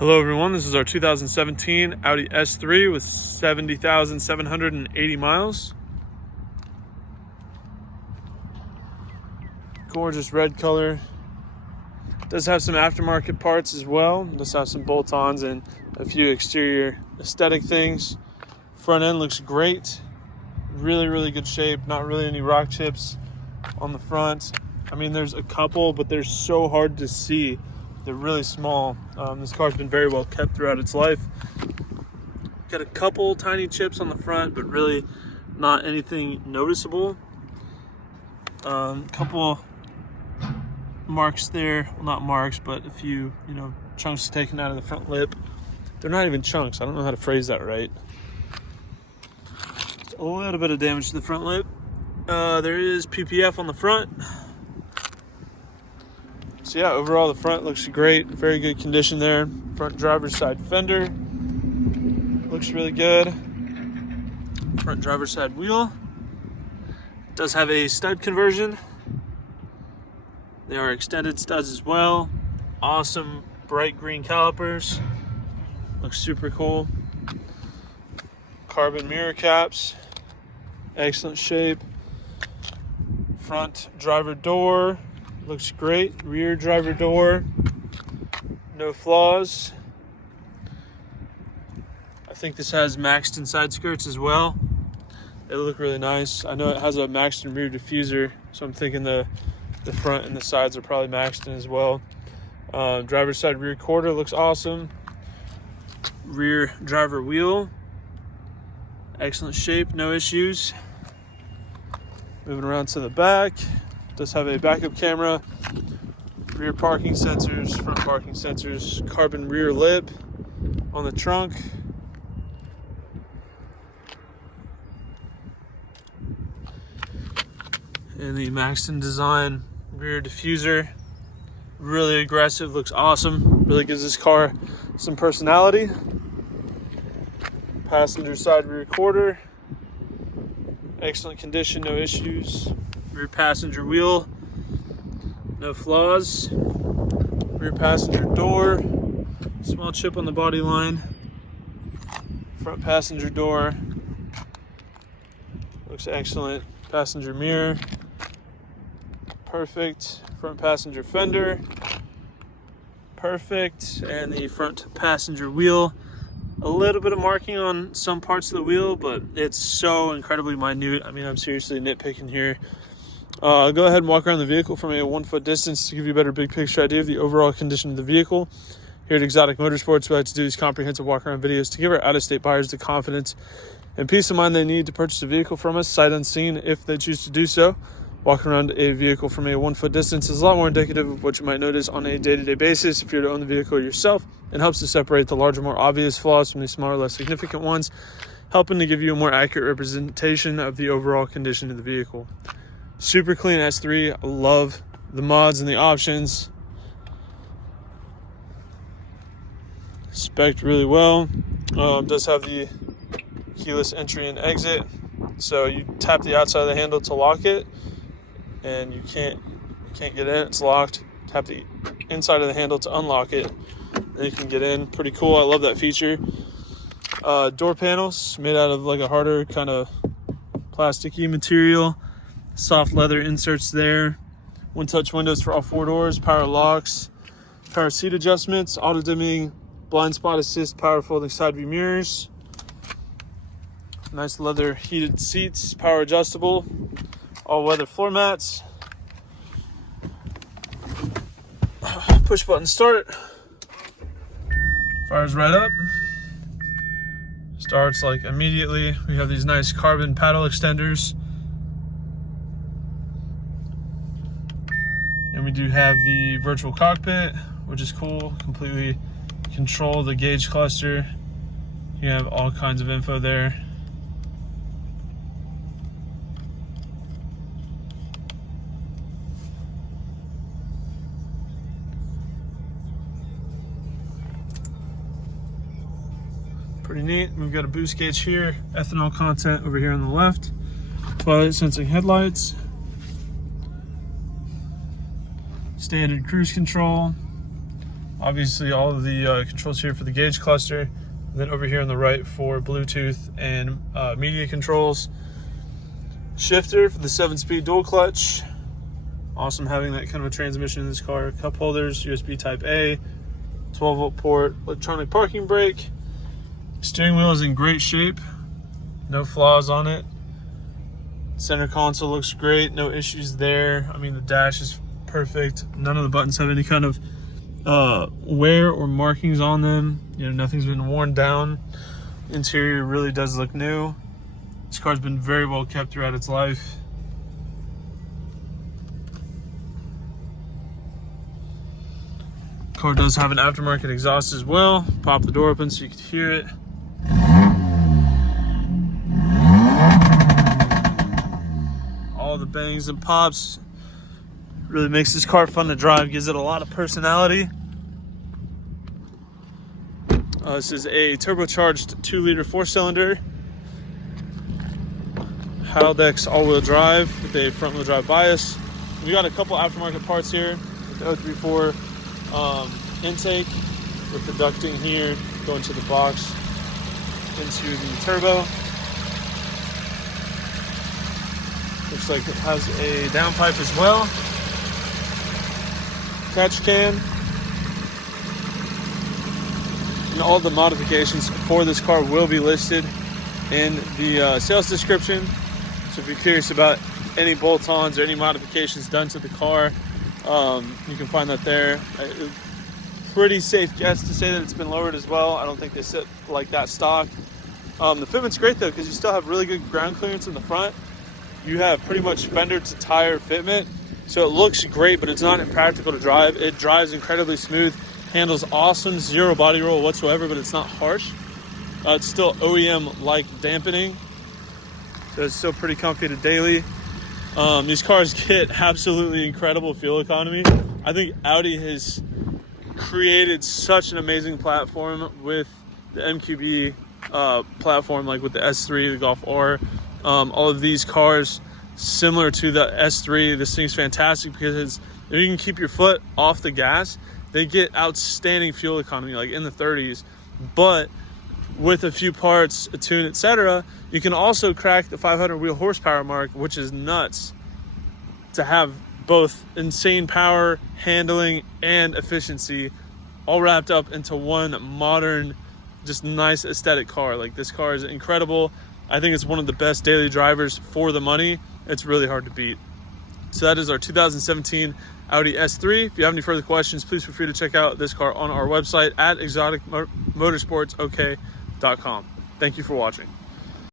Hello everyone, this is our 2017 Audi S3 with 70,780 miles. Gorgeous red color. Does have some aftermarket parts as well. Does have some bolt-ons and a few exterior aesthetic things. Front end looks great. Really good shape. Not really any rock chips on the front. I mean, there's a couple, but they're so hard to see. They're really small. This car's been very well kept throughout its life. Got a couple tiny chips on the front, but really not anything noticeable. Couple marks there. Well, not marks, but a few, chunks taken out of the front lip. They're not even chunks. I don't know how to phrase that right. Just a little bit of damage to the front lip. There is PPF on the front. So yeah, overall the front looks great. Very good condition there. Front driver's side fender looks really good. Front driver's side wheel does have a stud conversion. They are extended studs as well. Awesome bright green calipers. Looks super cool. Carbon mirror caps. Excellent shape. Front driver door looks great. Rear driver door, no flaws. I think this has maxed in side skirts as well. They look really nice. I know it has a maxed in rear diffuser, so I'm thinking the front and the sides are probably maxed in as well. Driver's side rear quarter looks awesome. Rear driver wheel, excellent shape, no issues. Moving around to the back. Does have a backup camera, rear parking sensors, front parking sensors, carbon rear lip on the trunk. And the Maxton design rear diffuser. Really aggressive, looks awesome. Really gives this car some personality. Passenger side rear quarter. Excellent condition, no issues. Rear passenger wheel, no flaws. Rear passenger door, small chip on the body line. Front passenger door, looks excellent. Passenger mirror, perfect. Front passenger fender, perfect. And the front passenger wheel, a little bit of marking on some parts of the wheel, but it's so incredibly minute. I mean, I'm seriously nitpicking here. I'll go ahead and walk around the vehicle from a 1 foot distance to give you a better big picture idea of the overall condition of the vehicle. Here at Exotic Motorsports, we like to do these comprehensive walk around videos to give our out-of-state buyers the confidence and peace of mind they need to purchase a vehicle from us, sight unseen, if they choose to do so. Walking around a vehicle from a 1 foot distance is a lot more indicative of what you might notice on a day-to-day basis if you're to own the vehicle yourself, and helps to separate the larger, more obvious flaws from the smaller, less significant ones, helping to give you a more accurate representation of the overall condition of the vehicle. Super clean S3. I love the mods and the options. Spec'd really well. Does have the keyless entry and exit. So you tap the outside of the handle to lock it, and you can't get in. It's locked. Tap the inside of the handle to unlock it, then you can get in. Pretty cool. I love that feature. Door panels made out of like a harder kind of plasticky material. Soft leather inserts there. One touch windows for all four doors. Power locks. Power seat adjustments. Auto dimming. Blind spot assist. Power folding side view mirrors. Nice leather heated seats. Power adjustable. All weather floor mats. Push button start. Fires right up. Starts like immediately. We have these nice carbon paddle extenders. And we do have the virtual cockpit, which is cool. Completely control the gauge cluster. You have all kinds of info there. Pretty neat. We've got a boost gauge here, ethanol content over here on the left, twilight sensing headlights, standard cruise control, Obviously all of the controls here for the gauge cluster. And then over here on the right for Bluetooth and media controls. Shifter for the 7-speed dual clutch. Awesome having that kind of a transmission in this car. Cup holders, USB type A, 12-volt port, electronic parking brake. Steering wheel is in great shape. No flaws on it. Center console looks great. No issues there. I mean, the dash is perfect. None of the buttons have any kind of wear or markings on them. You know, nothing's been worn down. Interior really does look new. This car's been very well kept throughout its life. Car does have an aftermarket exhaust as well. Pop the door open so you can hear it. All the bangs and pops. Really makes this car fun to drive, gives it a lot of personality. This is a turbocharged 2-liter 4-cylinder. Haldex all-wheel drive with a front-wheel drive bias. We got a couple aftermarket parts here with the 034 intake with the ducting here going to the box into the turbo. Looks like it has a downpipe as well. Catch can. And all the modifications for this car will be listed in the sales description. So if you're curious about any bolt-ons or any modifications done to the car, you can find that there. Pretty safe guess to say that it's been lowered as well. I don't think they sit like that stock. The fitment's great though, because you still have really good ground clearance in the front. You have pretty much fender to tire fitment. So it looks great, but it's not impractical to drive. It drives incredibly smooth, handles awesome, zero body roll whatsoever, but it's not harsh. It's still OEM-like dampening, so it's still pretty comfy to daily. These cars get absolutely incredible fuel economy. I think Audi has created such an amazing platform with the MQB platform, like with the S3, the Golf R, all of these cars. Similar to the S3, this thing's fantastic because you can keep your foot off the gas. They get outstanding fuel economy, like in the 30s, but with a few parts, a tune, etc., you can also crack the 500 wheel horsepower mark, which is nuts to have both insane power, handling, and efficiency all wrapped up into one modern, just nice aesthetic car. Like, this car is incredible. I think it's one of the best daily drivers for the money. It's really hard to beat. So that is our 2017 Audi S3. If you have any further questions, please feel free to check out this car on our website at exoticmotorsportsok.com. Thank you for watching.